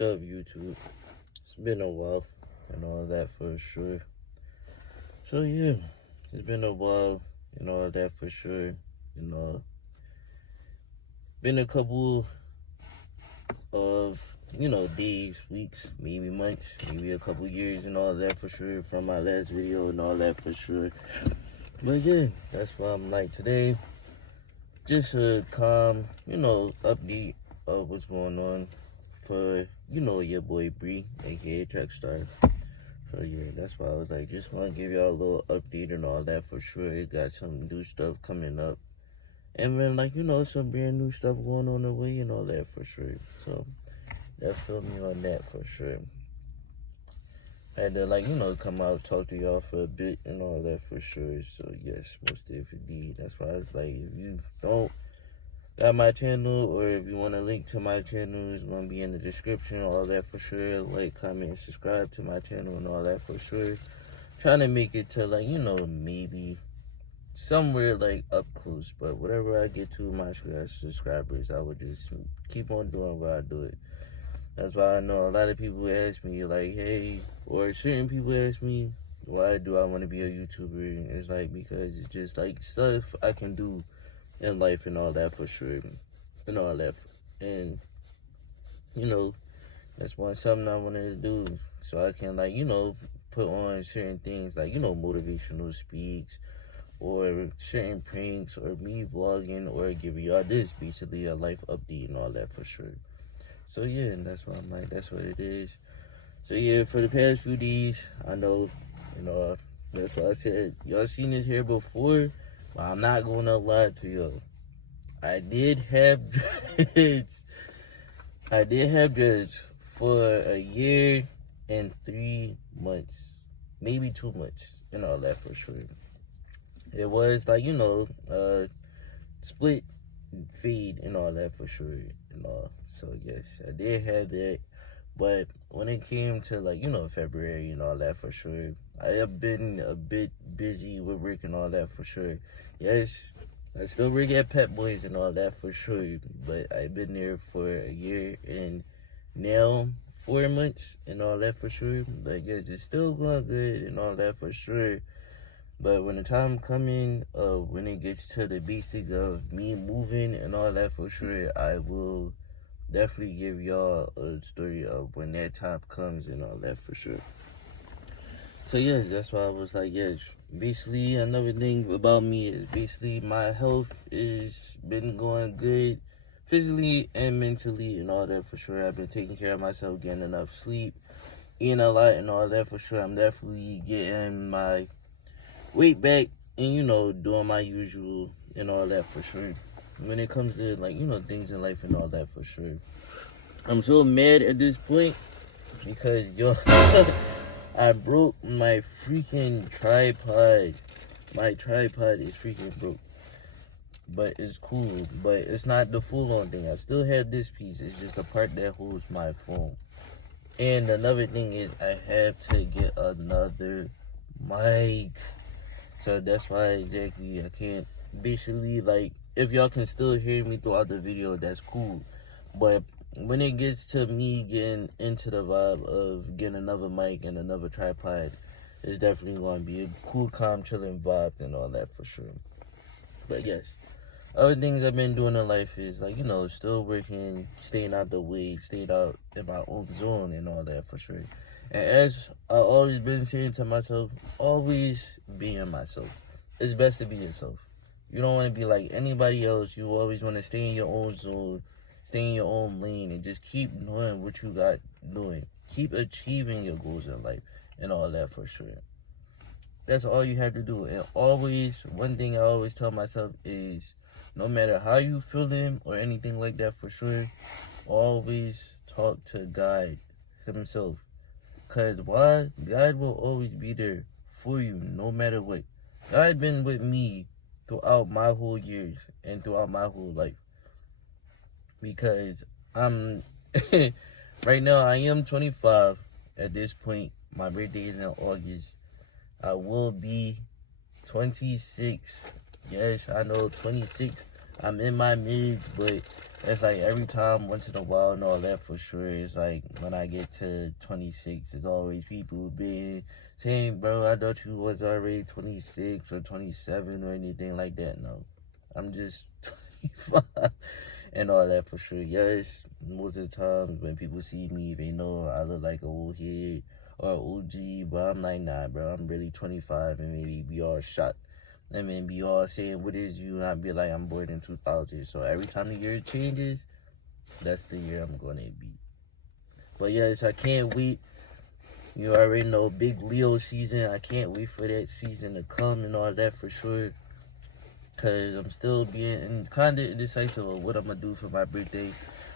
What's up, YouTube? It's been a while and all that for sure. So yeah, it's been a while and all that for sure. Been a couple of days, weeks, maybe months, maybe a couple years and all that for sure from my last video and all that for sure. But yeah, that's why I'm like today. Just a calm, update of what's going on for, your boy Bree, aka Trackstar. So yeah, that's why I was like, just want to give y'all a little update and all that for sure. It got some new stuff coming up. And then some brand new stuff going on the way and all that for sure. So that feel me on that for sure. I had to come out, talk to y'all for a bit and all that for sure. So yes, most definitely. That's why I was like, if you don't got my channel, or if you want a link to my channel, it's going to be in the description, all that for sure. Like, comment, subscribe to my channel and all that for sure. Trying to make it to maybe somewhere up close, but whatever I get to my subscribers, I would just keep on doing what I do it. That's why I know a lot of people ask me hey, or certain people ask me, why do I want to be a YouTuber? And it's because it's just stuff I can do in life and all that for sure, and all that, and that's something I wanted to do, so I can put on certain things motivational speaks, or certain pranks, or me vlogging, or giving y'all this basically a life update and all that for sure. So yeah, and that's why I'm that's what it is. So yeah, for the past few days, I know, that's why I said y'all seen this here before. But I'm not gonna lie to y'all. I did have dreads. I did have dreads for a year and 3 months, maybe 2 months, and all that for sure. It was split fade and all that for sure, and all. So yes, I did have that. But when it came to February and all that for sure, I have been a bit busy with work and all that for sure. Yes, I still work at Pet Boys and all that for sure, but I've been there for a year and now 4 months and all that for sure. But yes, it's still going good and all that for sure. But when the time coming, when it gets to the basics of me moving and all that for sure, I will definitely give y'all a story of when that time comes and all that for sure. So yes, that's why I was yes. Basically, another thing about me is basically my health is been going good, physically and mentally and all that for sure. I've been taking care of myself, getting enough sleep, eating a lot and all that for sure. I'm definitely getting my weight back and doing my usual and all that for sure. When it comes to things in life and all that for sure. I'm so mad at this point because I broke my freaking tripod. My tripod is freaking broke. But it's cool. But it's not the full-on thing. I still have this piece. It's just the part that holds my phone. And another thing is I have to get another mic. So that's why exactly I can't basically if y'all can still hear me throughout the video, that's cool. But when it gets to me getting into the vibe of getting another mic and another tripod, it's definitely going to be a cool, calm, chilling vibe and all that for sure. But yes, other things I've been doing in life is still working, staying out the way, staying out in my own zone and all that for sure. And as I always been saying to myself, always being myself. It's best to be yourself. You don't want to be like anybody else. You always want to stay in your own zone, stay in your own lane, and just keep doing what you got doing. Keep achieving your goals in life and all that for sure. That's all you have to do. And always, one thing I always tell myself is, no matter how you feeling or anything like that for sure, always talk to God himself. Because why? God will always be there for you no matter what. God been with me throughout my whole years and throughout my whole life. Because I'm right now I am 25 at this point. My birthday is in August. I will be 26. Yes, I know, 26 I'm in my mids, but it's like every time, once in a while and all that for sure. It's like when I get to 26, it's always people being saying, bro, I thought you was already 26 or 27 or anything like that. No, I'm just 25 and all that for sure. Yes, most of the time when people see me, they know I look like an old head or OG, but I'm like, nah, bro, I'm really 25 and maybe be all shocked. I mean, be all saying, what is you? And I'd be like, I'm born in 2000. So every time the year changes, that's the year I'm going to be. But yes, I can't wait. You already know, big Leo season. I can't wait for that season to come and all that for sure. Because I'm still being kind of indecisive of what I'm going to do for my birthday.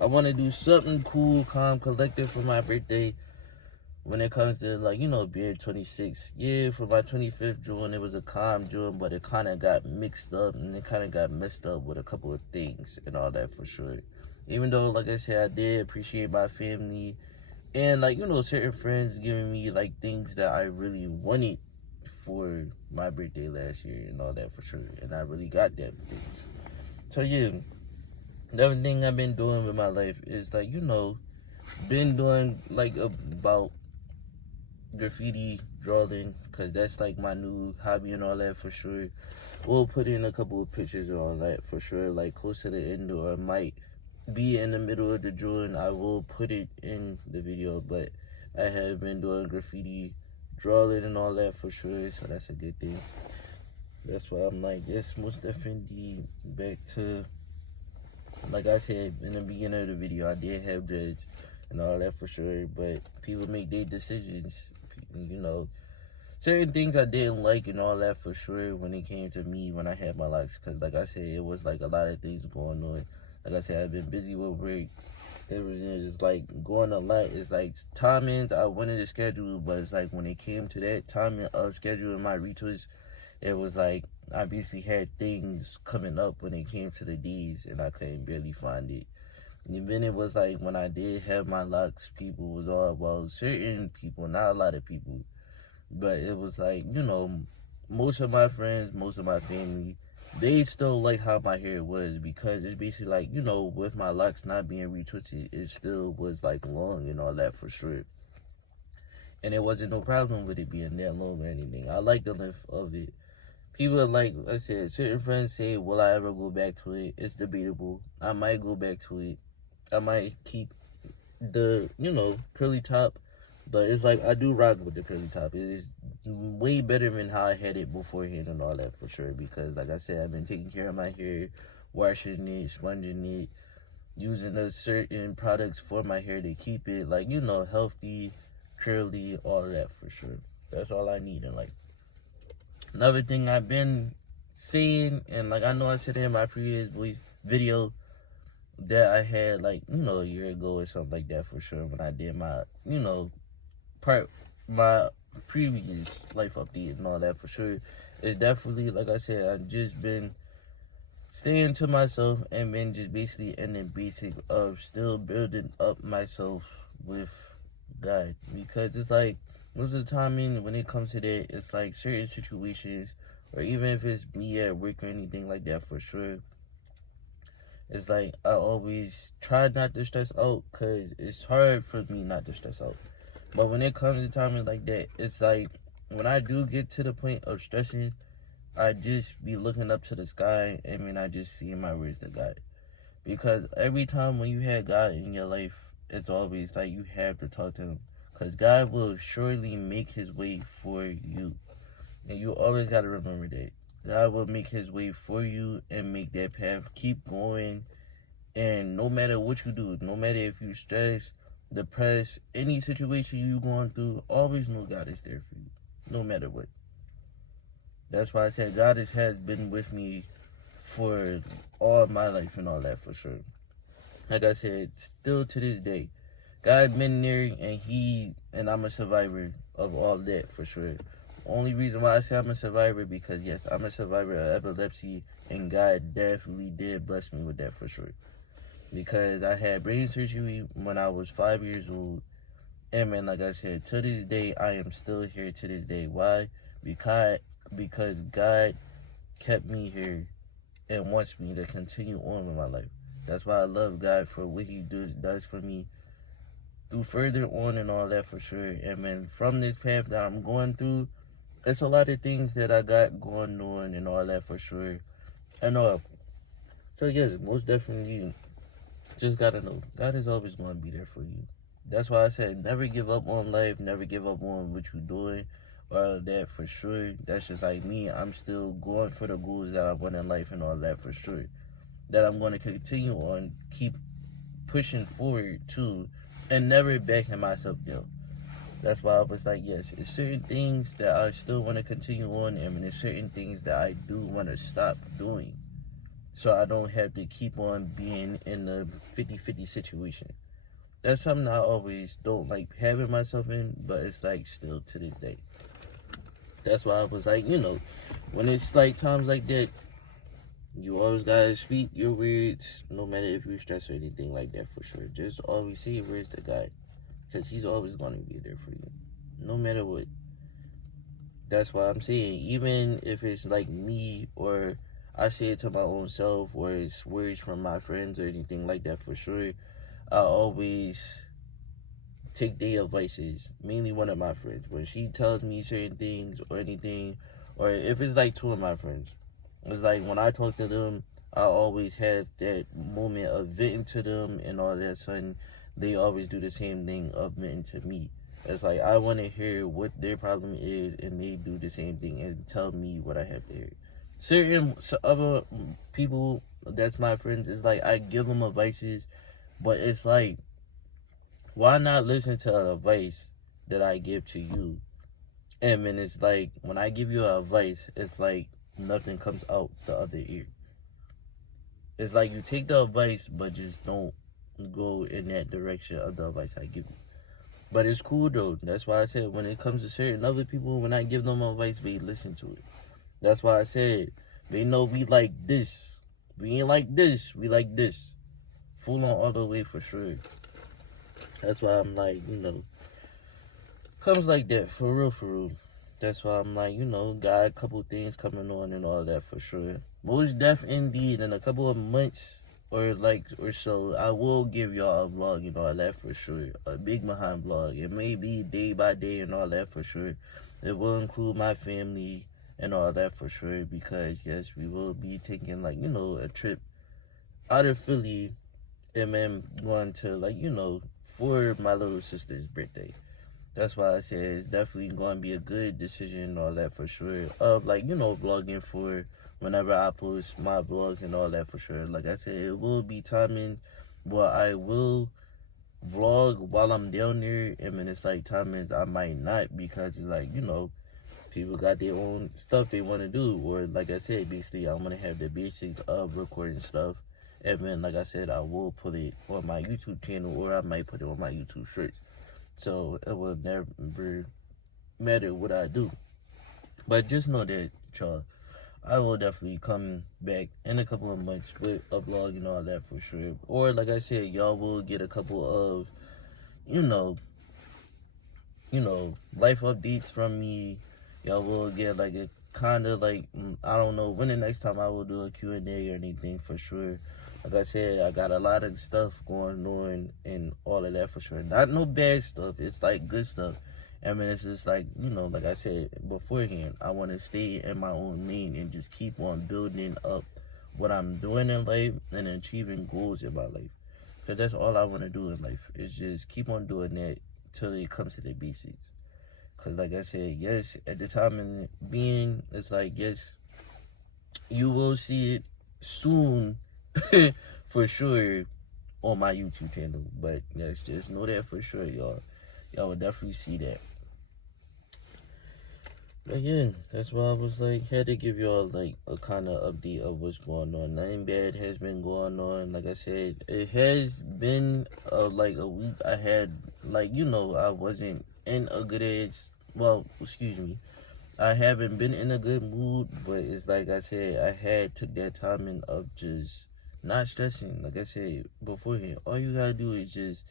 I want to do something cool, calm, collective for my birthday. When it comes to, like, you know, being 26. Yeah, for my 25th June, it was a calm June, but it kind of got mixed up and it kind of got messed up with a couple of things and all that for sure. Even though, like I said, I did appreciate my family and, like, you know, certain friends giving me, like, things that I really wanted for my birthday last year and all that for sure. And I really got them things. So, yeah, another thing I've been doing with my life is, like, you know, been doing, like, about graffiti drawing, because that's like my new hobby and all that for sure. We'll put in a couple of pictures and all that for sure, like close to the end, or it might be in the middle of the drawing. I will put it in the video, but I have been doing graffiti drawing and all that for sure, so that's a good thing. That's why I'm like, yes, most definitely back to, like I said in the beginning of the video, I did have dreads and all that for sure, but people make their decisions. You know, certain things I didn't like and all that for sure when it came to me when I had my locks, because like I said, it was like a lot of things going on. Like I said, I've been busy with work. Everything is like going a lot. It's like timings I wanted to schedule, but it's like when it came to that timing of scheduling my retweets, it was like I basically had things coming up when it came to the D's and I couldn't barely find it. And then it was like when I did have my locks, people was all about certain people, not a lot of people. But it was like, you know, most of my friends, most of my family, they still like how my hair was, because it's basically like, you know, with my locks not being retwisted, it still was like long and all that for sure. And there wasn't no problem with it being that long or anything. I like the length of it. People are like I said, certain friends say, will I ever go back to it? It's debatable. I might go back to it. I might keep the, you know, curly top, but it's like I do rock with the curly top. It is way better than how I had it beforehand and all that for sure, because like I said, I've been taking care of my hair, washing it, sponging it, using a certain products for my hair to keep it, like, you know, healthy, curly, all that for sure. That's all I need in life. Another thing I've been saying, and like I know I said it in my previous video, that I had, like, you know, a year ago or something like that for sure, when I did my, you know, my previous life update and all that for sure. It's definitely, like I said, I've just been staying to myself and been just basically in the basic of still building up myself with God, because it's like most of the time when it comes to that, it's like certain situations, or even if it's me at work or anything like that for sure, it's like I always try not to stress out, because it's hard for me not to stress out. But when it comes to timing like that, it's like when I do get to the point of stressing, I just be looking up to the sky, and I just see my words to God. Because every time when you have God in your life, it's always like you have to talk to him. Because God will surely make his way for you. And you always got to remember that. God will make his way for you and make that path keep going. And no matter what you do, no matter if you stress, depressed, any situation you going through, always know God is there for you, no matter what. That's why I said God has been with me for all my life and all that for sure. Like I said, still to this day, God been there, and I'm a survivor of all that for sure. Only reason why I say I'm a survivor, because yes, I'm a survivor of epilepsy, and God definitely did bless me with that for sure. Because I had brain surgery when I was 5 years old, and man, like I said, to this day, I am still here to this day. Why? Because God kept me here and wants me to continue on with my life. That's why I love God for what He does for me through further on and all that for sure. And man, from this path that I'm going through, it's a lot of things that I got going on and all that for sure. And so yes, most definitely, just gotta know God is always going to be there for you. That's why I said never give up on life, never give up on what you're doing, or that for sure. That's just like me. I'm still going for the goals that I want in life and all that for sure. That I'm going to continue on, keep pushing forward to, and never backing myself down. That's why I was like, yes, it's certain things that I still want to continue on, and there's certain things that I do want to stop doing. So I don't have to keep on being in a 50-50 situation. That's something I always don't like having myself in, but it's like still to this day. That's why I was like, when it's like times like that, you always gotta speak your words, no matter if you're stressed or anything like that for sure. Just always say your words to God, because He's always gonna be there for you, no matter what. That's why I'm saying, even if it's like me, or I say it to my own self, or it's words from my friends or anything like that for sure, I always take their advices, mainly one of my friends. When she tells me certain things or anything, or if it's like two of my friends, it's like when I talk to them, I always have that moment of venting to them, and all that sudden, they always do the same thing of venting to me. It's like I want to hear what their problem is, and they do the same thing and tell me what I have to hear. Certain other people that's my friends, it's like I give them advices, but it's like, why not listen to the advice that I give to you? And then it's like, when I give you advice, it's like nothing comes out the other ear. It's like you take the advice, but just don't go in that direction of the advice I give you. But it's cool though. That's why I said when it comes to certain other people, when I give them advice, they listen to it. That's why I said they know we like this. We ain't like this. We like this. Full on all the way for sure. That's why I'm like, comes like that, for real, for real. That's why I'm like, got a couple things coming on and all that for sure. Most def indeed, in a couple of months or so, I will give y'all a vlog and all that for sure. A big behind vlog. It may be day by day and all that for sure. It will include my family and all that for sure, because yes, we will be taking a trip out of Philly, and then going to for my little sister's birthday. That's why I said it's definitely going to be a good decision and all that for sure. Of vlogging for whenever I post my vlogs and all that for sure. Like I said, it will be timing where I will vlog while I'm down there, and then it's like timings I might not, because it's like, people got their own stuff they want to do. Or like I said, basically I'm going to have the basics of recording stuff. And then, like I said, I will put it on my YouTube channel, or I might put it on my YouTube shorts. So it will never matter what I do. But just know that, y'all, I will definitely come back in a couple of months with a vlog and all that for sure. Or like I said, y'all will get a couple of, life updates from me. Y'all will get like a kind of like, I don't know when the next time I will do a Q&A or anything for sure. Like I said, I got a lot of stuff going on and all of that for sure. Not no bad stuff. It's like good stuff. I mean, it's just like, like I said beforehand, I want to stay in my own lane and just keep on building up what I'm doing in life and achieving goals in my life. Because that's all I want to do in life, is just keep on doing that till it comes to the basics. Because like I said, yes, at the time in being, it's like, yes, you will see it soon for sure on my YouTube channel. But yes, just know that for sure, y'all. Y'all will definitely see that. But yeah, that's why I was like, had to give y'all like a kind of update of what's going on. Nothing bad has been going on. Like I said, it has been like a week. I had I wasn't in a good I haven't been in a good mood, but it's like I said, I had took that timing of just not stressing. Like I said beforehand, all you gotta do is just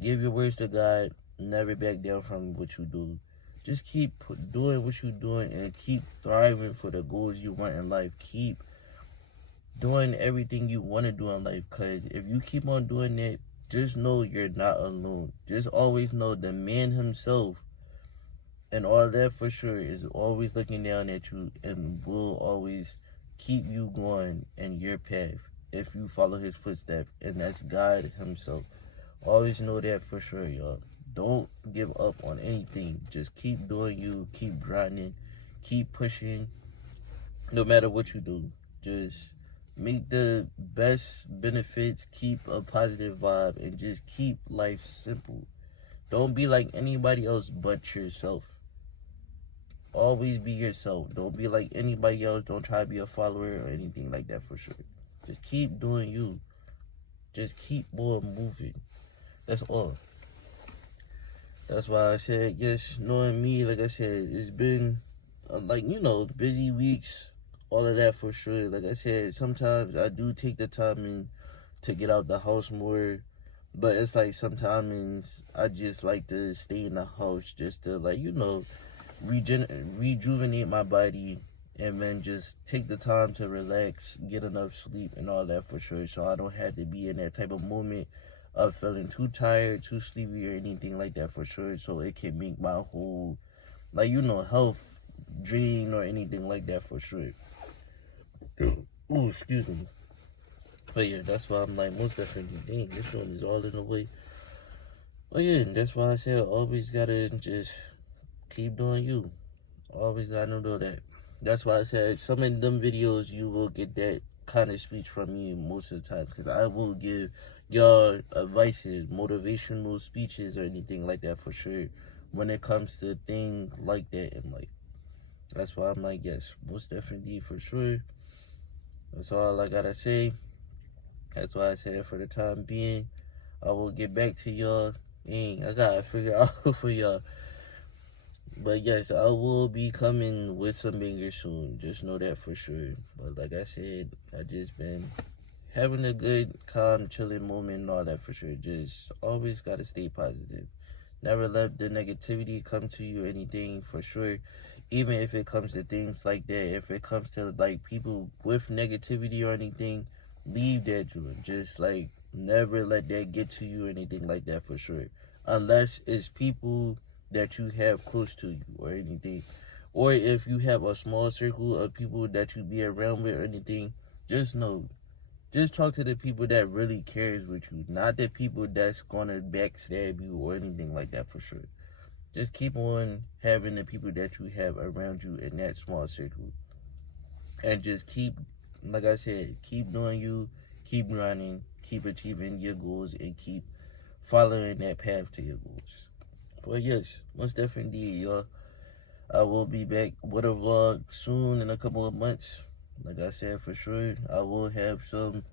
give your words to God, never back down from what you do. Just keep doing what you're doing and keep thriving for the goals you want in life. Keep doing everything you want to do in life. Because if you keep on doing that, just know you're not alone. Just always know the man himself and all that for sure is always looking down at you and will always keep you going in your path if you follow his footsteps, and that's God himself. Always know that for sure, y'all. Don't give up on anything. Just keep doing you, keep grinding, keep pushing, no matter what you do. Just make the best benefits, keep a positive vibe, and just keep life simple. Don't be like anybody else but yourself. Always be yourself. Don't be like anybody else. Don't try to be a follower or anything like that for sure. Just keep doing you. Just keep on moving. That's all. That's why I said, yes, knowing me, like I said, it's been, busy weeks, all of that for sure. Like I said, sometimes I do take the time to get out the house more, but it's like sometimes I just like to stay in the house just to, rejuvenate my body, and then just take the time to relax, get enough sleep and all that for sure, so I don't have to be in that type of moment of feeling too tired, too sleepy or anything like that for sure, so it can make my whole health drain or anything like that for sure. Ooh, excuse me. But yeah, that's why I'm like, most definitely, dang, this one is all in the way. But yeah, that's why I said always gotta just keep doing you. Always gotta know that. That's why I said some of them videos you will get that kind of speech from me most of the time, because I will give y'all advices, motivational speeches or anything like that for sure when it comes to things like that in life. That's why I'm like, yes, most definitely for sure. That's all I gotta say. That's why I said for the time being, I will get back to y'all. Dang, I gotta figure out for y'all. But yes, I will be coming with some bangers soon. Just know that for sure. But like I said, I just been having a good, calm, chilling moment and all that for sure. Just always gotta stay positive. Never let the negativity come to you or anything for sure. Even if it comes to things like that, if it comes to like people with negativity or anything, leave that joint. Just never let that get to you or anything like that for sure. Unless it's people that you have close to you or anything. Or if you have a small circle of people that you be around with or anything, just know. Just talk to the people that really cares with you. Not the people that's gonna backstab you or anything like that for sure. Just keep on having the people that you have around you in that small circle. And just keep, like I said, keep doing you, keep grinding, keep achieving your goals, and keep following that path to your goals. But yes, most definitely, y'all. I will be back with a vlog soon in a couple of months. Like I said, for sure, I will have some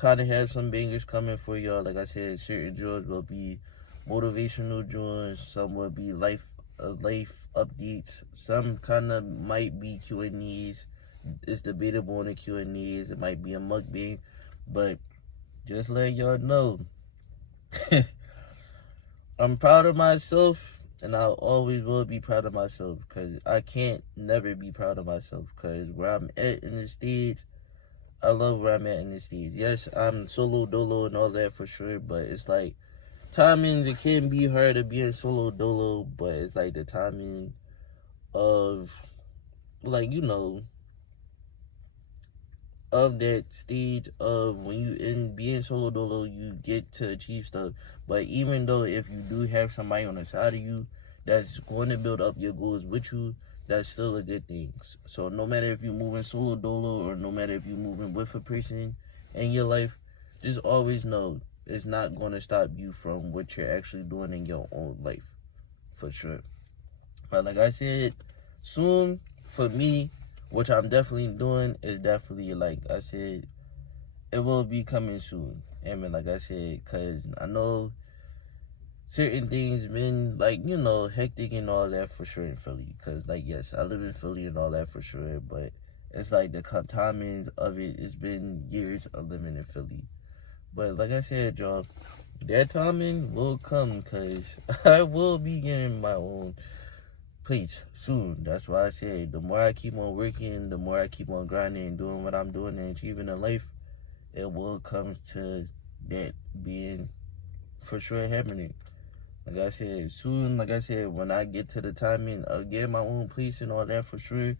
bangers coming for y'all. Like I said, certain joints will be motivational joints. Some will be life updates. Some kind of might be Q&As. It's debatable on the Q&As. It might be a mukbang, but just let y'all know. I'm proud of myself, and I always will be proud of myself, because I can't never be proud of myself, because where I'm at in the stage, I love where I'm at in the stage. Yes, I'm solo dolo and all that for sure, but it's like timings, it can be hard to be in solo dolo, but it's like the timing of of that stage of when you in being solo dolo, you get to achieve stuff. But even though if you do have somebody on the side of you that's going to build up your goals with you, that's still a good thing. So no matter if you're moving solo dolo or no matter if you're moving with a person in your life, just always know it's not going to stop you from what you're actually doing in your own life, for sure. But like I said, soon for me, which I'm definitely doing, is definitely, like I said, it will be coming soon. I mean, like I said, because I know certain things been, hectic and all that for sure in Philly. Because, yes, I live in Philly and all that for sure, but it's like the timings of it, it's been years of living in Philly. But like I said, y'all, that timing will come, because I will be getting my own plates soon. That's why I said the more I keep on working, the more I keep on grinding and doing what I'm doing and achieving in life, it will come to that being for sure happening. Like I said, soon, like I said, when I get to the timing of getting my own place and all that for sure,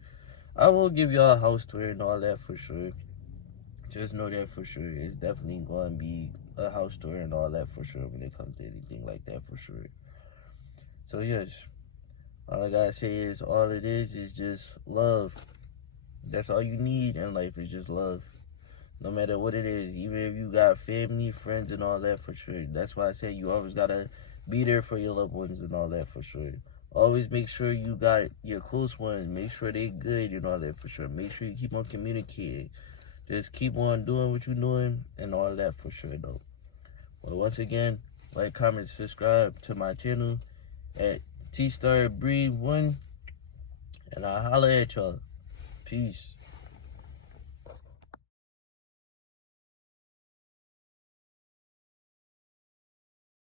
I will give y'all a house tour and all that for sure. Just know that for sure. It's definitely going to be a house tour and all that for sure when it comes to anything like that for sure. So, yes, all I got to say is all it is just love. That's all you need in life is just love. No matter what it is, even if you got family, friends, and all that for sure. That's why I say you always got to be there for your loved ones and all that for sure. Always make sure you got your close ones. Make sure they good and all that for sure. Make sure you keep on communicating. Just keep on doing what you're doing and all that for sure, though. Well, once again, like, comment, subscribe to my channel at T-Star Bree 1. And I'll holler at y'all. Peace.